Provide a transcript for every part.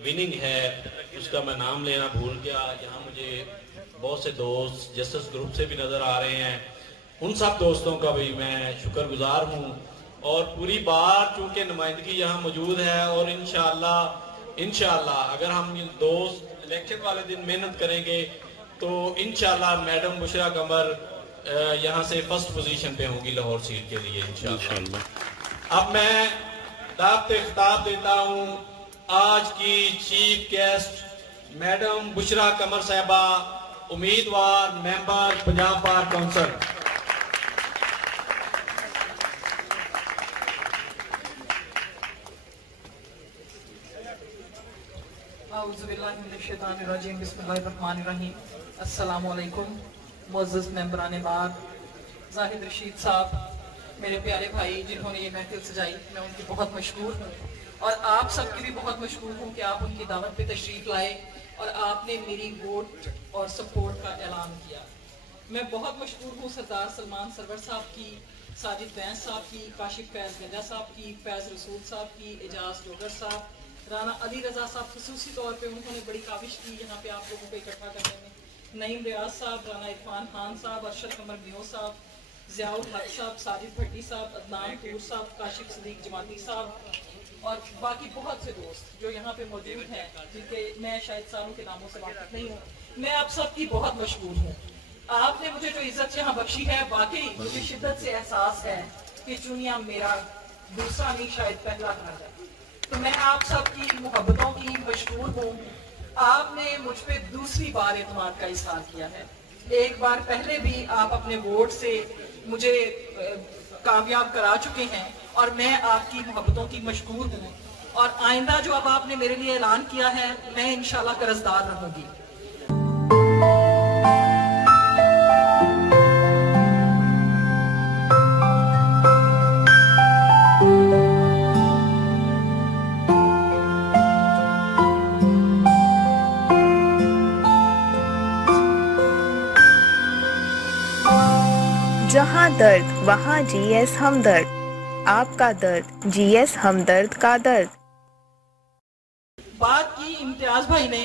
Winning है उसका मैं नाम लेना भूल गया। यहाँ मुझे बहुत से दोस्त जस्टिस ग्रुप से भी नजर आ रहे हैं, उन सब दोस्तों का भी मैं शुक्रगुजार हूँ। और पूरी बार चूंकि नुमाइंदगी यहाँ मौजूद है और इंशाल्लाह अगर हम दोस्त इलेक्शन वाले दिन मेहनत करेंगे तो इंशाल्लाह मैडम बुशरा कमर यहाँ से फर्स्ट पोजीशन पे होंगी लाहौर सीट के लिए इंशाल्लाह। अब मैं दावत खिताब देता हूँ आज की चीफ गेस्ट मैडम बुशरा कमर साहबा, उम्मीदवार मेंबर पंजाब बार काउंसिल। अस्सलामुअलैकुम। मुअज़्ज़ज़ मेंबरान बार, जाहिद रशीद साहब, मेरे प्यारे भाई जिन्होंने ये महफिल सजाई, मैं उनकी बहुत मशकूर हूँ और आप सबकी भी बहुत मशकूर हूँ कि आप उनकी दावत पे तशरीफ लाए और आपने मेरी वोट और सपोर्ट का ऐलान किया। मैं बहुत मशकूर हूँ सरदार सलमान सरवर साहब की, साजिद वैंस साहब की, काशिफ फैज़ गंजा साहब की, फैज़ रसूल साहब की, एजाज डोगर साहब, राना अली रजा साहब खसूसी तौर पे उन्होंने बड़ी काविश की यहाँ पे आप लोगों को इकट्ठा करने में, नईम रियाज साहब, राना इरफान खान साहब, अरशद कमर गियो साहब, ज़ियाउल हक साहब, साजिद भट्टी साहब, अदनान तूर साहब, काशिफ सदीक जमाती साहब और बाकी बहुत से दोस्त जो यहाँ पे मौजूद हैं जिनके मैं शायद सारों के नामों से वाकिफ नहीं हूँ। मैं आप सबकी बहुत मशहूर हूँ। आपने मुझे जो इज्जत यहाँ बख्शी है, वाकई मुझे शिद्दत से एहसास है कि चुनिया मेरा दूसरा नहीं शायद पहला घर है। तो मैं आप सबकी मोहब्बतों की मशहूर हूँ। आपने मुझ पे दूसरी बार एतमाद का इज़हार किया है। एक बार पहले भी आप अपने वोट से मुझे कामयाब करा चुके हैं और मैं आपकी मोहब्बतों की मशहूर हूँ और आइंदा जो अब आपने मेरे लिए ऐलान किया है मैं इंशाल्लाह कर्जदार रहूंगी। जहाँ दर्द वहाँ जीएस हमदर्द, आपका दर्द जीएस हमदर्द का दर्द। बात की इम्तियाज भाई ने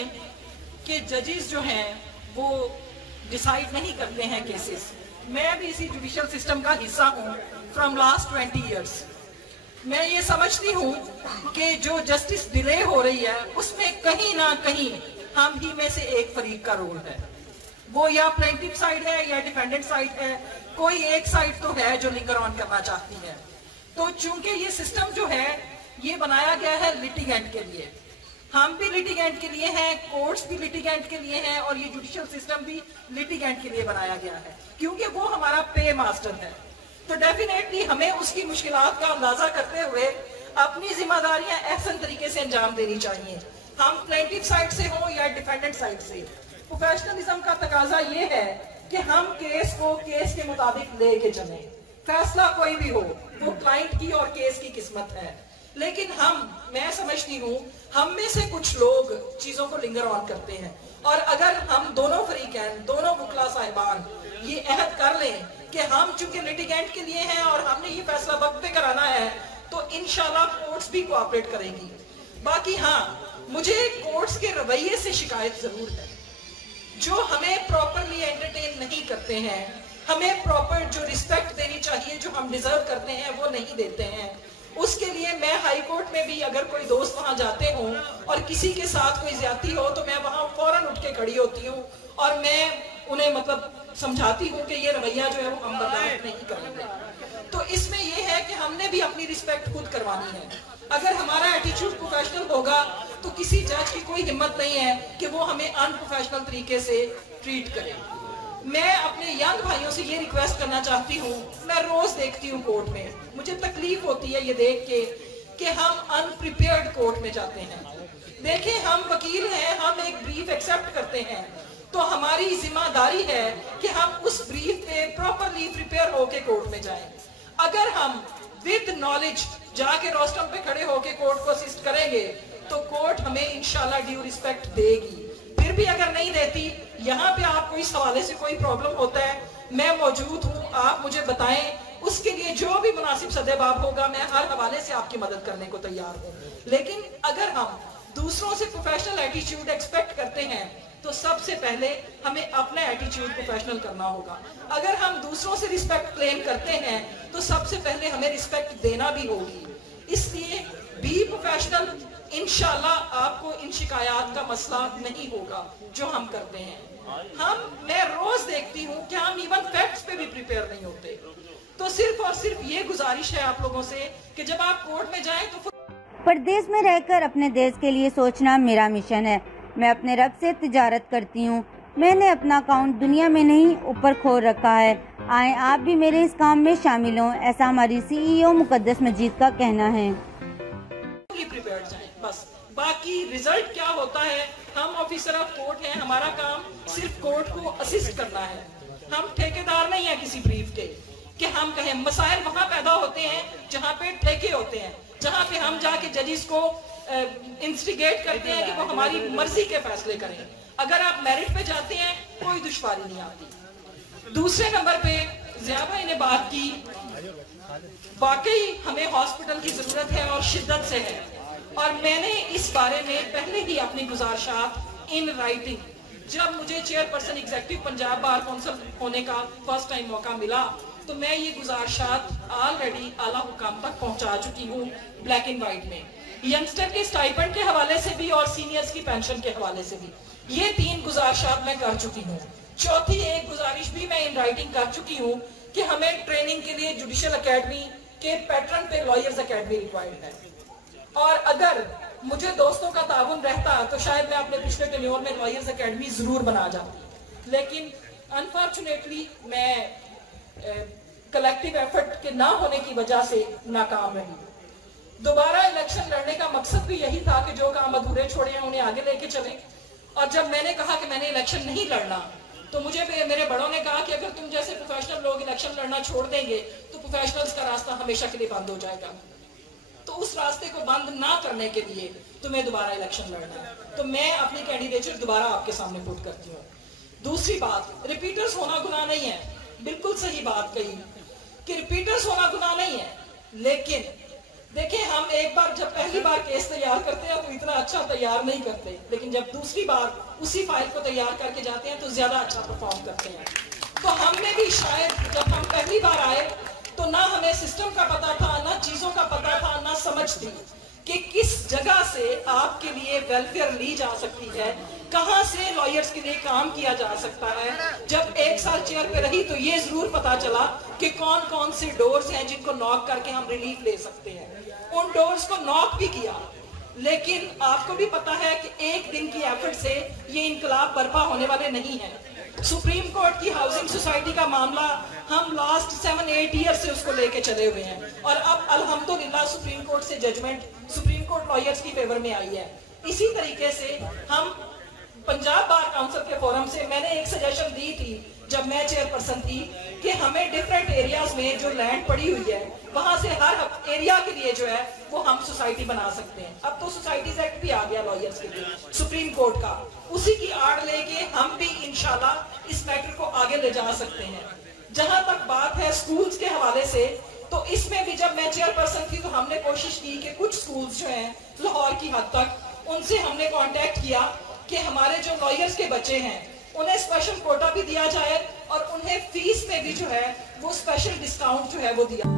कि जजेस जो हैं वो डिसाइड नहीं करते हैं केसेस। मैं भी इसी जुडिशियल सिस्टम का हिस्सा हूँ फ्रॉम लास्ट 20 इयर्स। मैं ये समझती हूँ कि जो जस्टिस डिले हो रही है उसमें कहीं ना कहीं हम ही में से एक फरीक का रोल है। वो या प्लेंटिफ साइड है या डिफेंडेंट साइड है, कोई एक साइड तो है जो लिंगर ऑन करना चाहती है। तो चूंकि ये सिस्टम जो है ये बनाया गया है लिटिगेंट के लिए, हम भी लिटिगेंट के लिए हैं, कोर्ट्स भी लिटिगेंट के लिए हैं और ये जुडिशियल सिस्टम भी लिटिगेंट के लिए बनाया गया है क्योंकि वो हमारा पे मास्टर है। तो डेफिनेटली हमें उसकी मुश्किलात का अंदाजा करते हुए अपनी जिम्मेदारियां एहसन तरीके से अंजाम देनी चाहिए, हम प्लेंटिफ साइड से हो या डिफेंडेंट साइड से। प्रोफेशनलिज्म का तकाजा ये है कि हम केस को केस के मुताबिक लेके चलें, फैसला कोई भी हो वो क्लाइंट की और केस की किस्मत है। लेकिन मैं समझती हूँ हम में से कुछ लोग चीजों को लिंगर ऑन करते हैं और अगर हम दोनों फरीकैन, दोनों वकला साहिबान ये अहद कर लें कि हम चूंकि लिटिगेंट के लिए हैं और हमने ये फैसला वक्त पे कराना है तो इंशाल्लाह कोर्ट्स भी कोऑपरेट करेंगी। बाकी हाँ, मुझे कोर्ट्स के रवैये से शिकायत जरूर है, जो हमें प्रॉपरली एंटरटेन नहीं करते हैं, हमें प्रॉपर जो रिस्पेक्ट देनी चाहिए जो हम डिजर्व करते हैं वो नहीं देते हैं। उसके लिए मैं हाई कोर्ट में भी अगर कोई दोस्त वहां जाते हों और किसी के साथ कोई ज्यादती हो तो मैं वहां फौरन उठ के खड़ी होती हूँ और मैं उन्हें मतलब समझाती हूँ कि ये रवैया जो है वो हम बर्दाश्त नहीं करेंगे। तो इसमें ये है कि हमने भी अपनी रिस्पेक्ट खुद करवानी है। अगर हमारा एटीट्यूड प्रोफेशनल होगा तो किसी जज की कोई हिम्मत नहीं है कि वो हमें अनप्रोफेशनल तरीके से ट्रीट करे। मैं अपने यंग भाइयों से ये रिक्वेस्ट करना चाहती हूँ, मैं रोज देखती हूँ कोर्ट में, मुझे तकलीफ होती है ये देख के कि हम अनप्रिपेयर्ड कोर्ट में जाते हैं। देखें, हम वकील हैं, हम एक ब्रीफ एक्सेप्ट करते हैं तो हमारी जिम्मेदारी है कि हम उस ब्रीफ पे प्रॉपरली प्रिपेयर होके कोर्ट में जाएं। अगर हम विद नॉलेज जाके रोस्टम पे खड़े होके कोर्ट को असिस्ट करेंगे तो कोर्ट हमें इंशाल्लाह ड्यू रिस्पेक्ट देगी। फिर भी अगर नहीं देती, यहाँ पे आपको इस हवाले से कोई प्रॉब्लम होता है, मैं मौजूद हूँ, आप मुझे बताएं, उसके लिए जो भी मुनासिब सदेबाब होगा मैं हर हवाले से आपकी मदद करने को तैयार हूँ। लेकिन अगर हम दूसरों से प्रोफेशनल एटीट्यूड एक्सपेक्ट करते हैं तो सबसे पहले हमें अपना एटीट्यूड प्रोफेशनल करना होगा। अगर हम दूसरों से रिस्पेक्ट क्लेम करते हैं तो सबसे पहले हमें रिस्पेक्ट देना भी होगी। इसलिए बी प्रोफेशनल, इंशाल्लाह आपको इन शिकायत का मसला नहीं होगा जो हम करते हैं। मैं रोज देखती हूँ कि हम इवन फैक्ट्स पे भी प्रिपेयर नहीं होते। तो सिर्फ और सिर्फ ये गुजारिश है आप लोगों से कि जब आप कोर्ट में जाएं तो परदेश में रहकर अपने देश के लिए सोचना मेरा मिशन है। मैं अपने रब से तिजारत करती हूँ। मैंने अपना अकाउंट दुनिया में नहीं ऊपर खोल रखा है। आए आप भी मेरे इस काम में शामिल हों, ऐसा हमारी CEO मुकद्दस मजीद का कहना है। प्रिपेयर जाएं बस, बाकी रिजल्ट क्या होता है, हम ऑफिसर ऑफ कोर्ट हैं, हमारा काम सिर्फ कोर्ट को असिस्ट करना है। हम ठेकेदार नहीं है किसी ब्रीफ के कि हम कहें। मसाइल वहाँ पैदा होते हैं जहाँ पे ठेके होते हैं, जहाँ पे हम जाके जजिस को इंस्टिगेट करते हैं कि वो हमारी मर्जी के फैसले करें। अगर आप मेरिट पे जाते हैं कोई दुश्वारी नहीं आती। दूसरे नंबर पे ज़िया भाई ने बात की, वाकई हमें हॉस्पिटल की जरूरत है और शिद्दत से है। और मैंने इस बारे में पहले ही अपनी गुजारिशात इन राइटिंग, जब मुझे chairperson executive Punjab bar council होने का फर्स्ट टाइम मौका मिला तो मैं ये गुजारिशात ऑलरेडी आला हुकाम तक पहुंचा चुकी हूँ ब्लैक एंड व्हाइट में। यंगस्टर के स्टाइपेंड के हवाले से भी और सीनियर्स की पेंशन के हवाले से भी ये 3 गुजारिशात मैं कर चुकी हूँ। चौथी एक गुजारिश भी मैं इन राइटिंग कर चुकी हूँ कि हमें ट्रेनिंग के लिए जुडिशियल अकेडमी के पैटर्न पे लॉयर्स अकेडमी रिक्वायर्ड है। और अगर मुझे दोस्तों का ताउन रहता तो शायद मैं अपने पिछले टेन्योर में लॉयर्स अकेडमी जरूर बना जाती, लेकिन अनफॉर्चुनेटली मैं कलेक्टिव एफर्ट के ना होने की वजह से नाकाम रही। दोबारा इलेक्शन लड़ने का मकसद भी यही था कि जो काम अधूरे छोड़े हैं उन्हें आगे लेके चले। और जब मैंने कहा कि मैंने इलेक्शन नहीं लड़ना तो मुझे मेरे बड़ों ने कहा कि अगर तुम जैसे प्रोफेशनल लोग इलेक्शन लड़ना छोड़ देंगे तो प्रोफेशनल्स का रास्ता हमेशा के लिए बंद हो जाएगा। तो उस रास्ते को बंद ना करने के लिए तुम्हें दोबारा इलेक्शन लड़ना है। तो मैं अपनी कैंडिडेचर दोबारा आपके सामने पुट करती हूँ। दूसरी बात, रिपीटर्स होना गुनाह नहीं है। बिल्कुल सही बात कही कि रिपीटर्स होना गुनाह नहीं है, लेकिन देखिए हम एक बार जब पहली बार केस तैयार करते हैं तो इतना अच्छा तैयार नहीं करते, लेकिन जब दूसरी बार उसी फाइल को तैयार करके जाते हैं तो ज्यादा अच्छा परफॉर्म करते हैं। तो हमने भी शायद जब हम पहली बार आए तो ना हमें सिस्टम का पता था, ना चीजों का पता था, ना समझ थी कि किस जगह से आपके लिए वेलफेयर ली जा सकती है, कहां से लॉयर्स के लिए काम किया जा सकता है। जब 1 साल चेयर पे रही तो ये जरूर पता चला कि कौन कौन से डोर्स हैं जिनको नॉक करके हम रिलीफ ले सकते हैं। उन डोर्स को नॉक भी किया, लेकिन आपको भी पता है कि एक दिन की एफर्ट से ये इनकलाब बर्पा होने वाले नहीं है। सुप्रीम कोर्ट की हाउसिंग सोसाइटी का मामला हम लास्ट 7-8 ईयर से उसको लेके चले हुए हैं और अब अल्हम्दुलिल्लाह सुप्रीम कोर्ट से जजमेंट सुप्रीम कोर्ट लॉयर्स की फेवर में आई है। इसी तरीके से हम पंजाब बार काउंसिल के फोरम से मैंने एक सजेशन दी थी जब मैं चेयरपर्सन थी कि हमें डिफरेंट एरियाज में जो लैंड पड़ी हुई है वहां से हर एरिया के लिए जो है वो हम सोसाइटी बना सकते हैं। अब तो सोसाइटीज एक्ट भी आ गया लॉयर्स के लिए सुप्रीम कोर्ट का, उसी की आड़ लेके हम भी इंशाल्लाह इस मैटर को आगे ले जा सकते हैं। जहां तक बात है स्कूल्स के हवाले से, तो इसमें भी जब मैं चेयरपर्सन थी तो हमने कोशिश की कि कुछ स्कूल्स जो हैं लाहौर की हद तक उनसे हमने कांटेक्ट किया कि हमारे जो लॉयर्स के बच्चे हैं उन्हें स्पेशल कोटा भी दिया जाए और उन्हें फीस में भी जो है वो स्पेशल डिस्काउंट जो है वो दिया।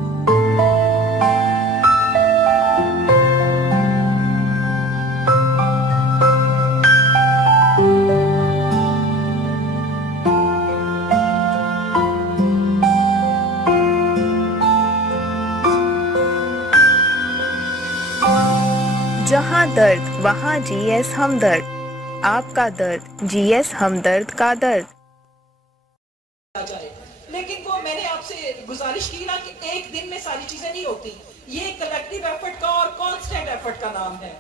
जहां दर्द वहां GS हमदर्द, आपका दर्द GS हमदर्द का दर्द। लेकिन वो मैंने आपसे गुजारिश की ना कि एक दिन में सारी चीजें नहीं होती, ये कलेक्टिव एफर्ट का और कांस्टेंट एफर्ट का नाम है।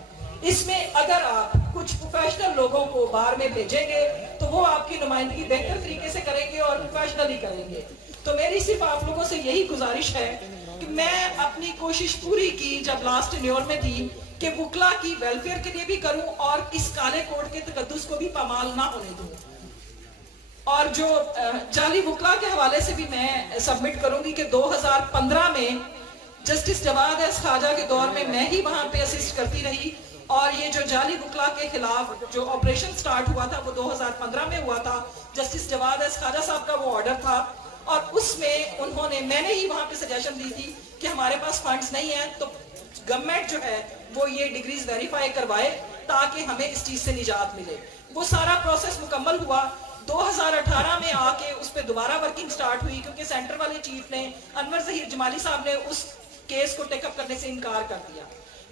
इसमें अगर आप कुछ प्रोफेशनल लोगों को बार में भेजेंगे तो वो आपकी नुमाइंदगी बेहतर तरीके से करेंगे और प्रोफेशनली करेंगे। तो मेरी सिर्फ आप लोगों से यही गुजारिश है कि मैं अपनी कोशिश पूरी की जब लास्ट टेन्योर में थी कि वुकला की वेलफेयर के लिए भी करूं और इस काले कोड के तकद्दुस को भी पामाल ना होने दूं। और जो जाली वुकला के हवाले से भी मैं सबमिट करूंगी कि 2015 में जस्टिस जवाद एस खाजा के दौर में मैं ही वहां पे असिस्ट करती रही और ये जो जाली वकला के खिलाफ जो ऑपरेशन स्टार्ट हुआ था वो 2015 में हुआ था। जस्टिस जवाद एस खाजा साहब का वो ऑर्डर था और उसमें उन्होंने, मैंने ही वहां पे सजेशन दी थी कि हमारे पास फंड्स नहीं है तो गवर्नमेंट जो है वो ये डिग्रीज वेरीफाई करवाए ताकि हमें इस चीज से निजात मिले। वो सारा प्रोसेस मुकम्मल हुआ। 2018 में आके उस पर दोबारा वर्किंग स्टार्ट हुई क्योंकि सेंटर वाले चीफ ने, अनवर ज़हीर जमाली साहब ने उस केस को टेकअप करने से इनकार कर दिया।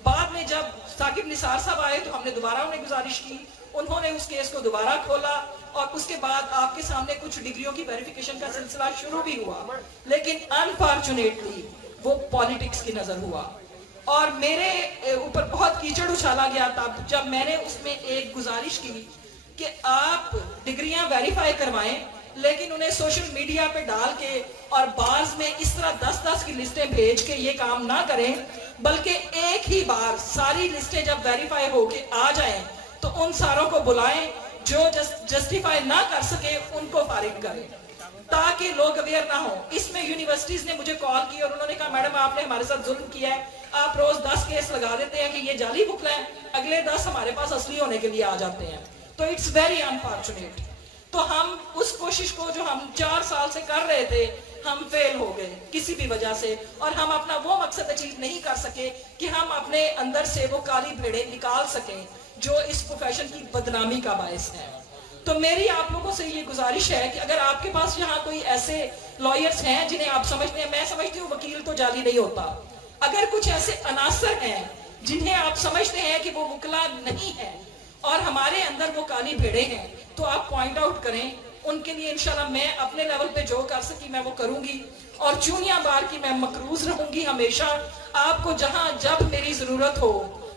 बाद में जब साकिब निसार साहब आए तो हमने दोबारा उन्हें गुजारिश की, उन्होंने उस केस को दोबारा खोला और उसके बाद आपके सामने कुछ डिग्रियों की वेरिफिकेशन का सिलसिला शुरू भी हुआ, लेकिन अनफॉर्चुनेटली वो पॉलिटिक्स की नजर हुआ और मेरे ऊपर बहुत कीचड़ उछाला गया तब जब मैंने उसमें एक गुजारिश की कि आप डिग्रियां वेरीफाई करवाएं लेकिन उन्हें सोशल मीडिया पे डाल के और बार्स में इस तरह 10-10 की लिस्टें भेज के ये काम ना करें, बल्कि एक ही बार सारी लिस्टें जब वेरीफाई होके आ जाएं तो उन सारों को बुलाएं, जो जस्टिफाई ना कर सके उनको फारिग करें ताकि लोग अवेयर ना हो। इसमें यूनिवर्सिटीज ने मुझे कॉल की और उन्होंने कहा मैडम आपने हमारे साथ जुल्म किया है, आप रोज 10 केस लगा देते हैं कि ये जाली बुकला है, अगले 10 हमारे पास असली होने के लिए आ जाते हैं, तो इट्स वेरी अनफॉर्चुनेट। तो हम उस कोशिश को जो हम 4 साल से कर रहे थे हम फेल हो गए किसी भी वजह से और हम अपना वो मकसद अचीव नहीं कर सके कि हम अपने अंदर से वो काली भेड़े निकाल सकें जो इस प्रोफेशन की बदनामी का बायस है। तो मेरी आप लोगों से ये गुजारिश है कि अगर आपके पास यहाँ कोई ऐसे लॉयर्स हैं जिन्हें आप समझते हैं, मैं समझती हूँ वकील तो जाली नहीं होता, अगर कुछ ऐसे अनासर हैं जिन्हें आप समझते हैं कि वो वकला नहीं है और हमारे अंदर वो काली भेड़े हैं, तो आप पॉइंट आउट करें। उनके लिए इंशाल्लाह मैं अपने लेवल पे जो कर सकी मैं वो करूंगी और चूनिया बार की मैं मकरूज रहूंगी हमेशा। आपको जहां जब मेरी जरूरत हो,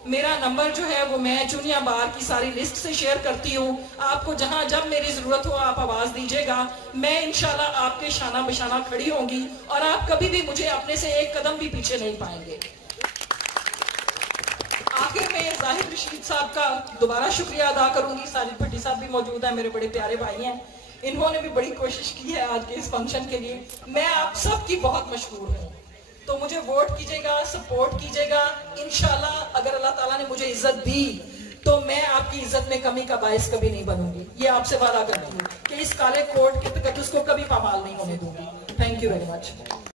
मेरा नंबर जो है वो मैं चूनिया बार की सारी लिस्ट से शेयर करती हूँ। आपको जहां जब मेरी जरूरत हो आप आवाज दीजिएगा, मैं इंशाल्लाह आपके शाना बशाना खड़ी होंगी और आप कभी भी मुझे अपने से एक कदम भी पीछे नहीं पाएंगे। आखिर में जाहिर रशीद साहब का दोबारा शुक्रिया अदा करूंगी। साजिद भट्टी साहब भी मौजूद है, मेरे बड़े प्यारे भाई हैं, इन्होंने भी बड़ी कोशिश की है आज के इस फंक्शन के लिए। मैं आप सबकी बहुत मशहूर हूँ, तो मुझे वोट कीजिएगा, सपोर्ट कीजिएगा। इंशाल्लाह अगर अल्लाह ताला ने मुझे इज्जत दी तो मैं आपकी इज्जत में कमी का बायस कभी नहीं बनूंगी, ये आपसे वादा करती हूँ कि इस काले कोट के तकद्दुस को कभी पामाल नहीं होने दूंगी। Thank you very much.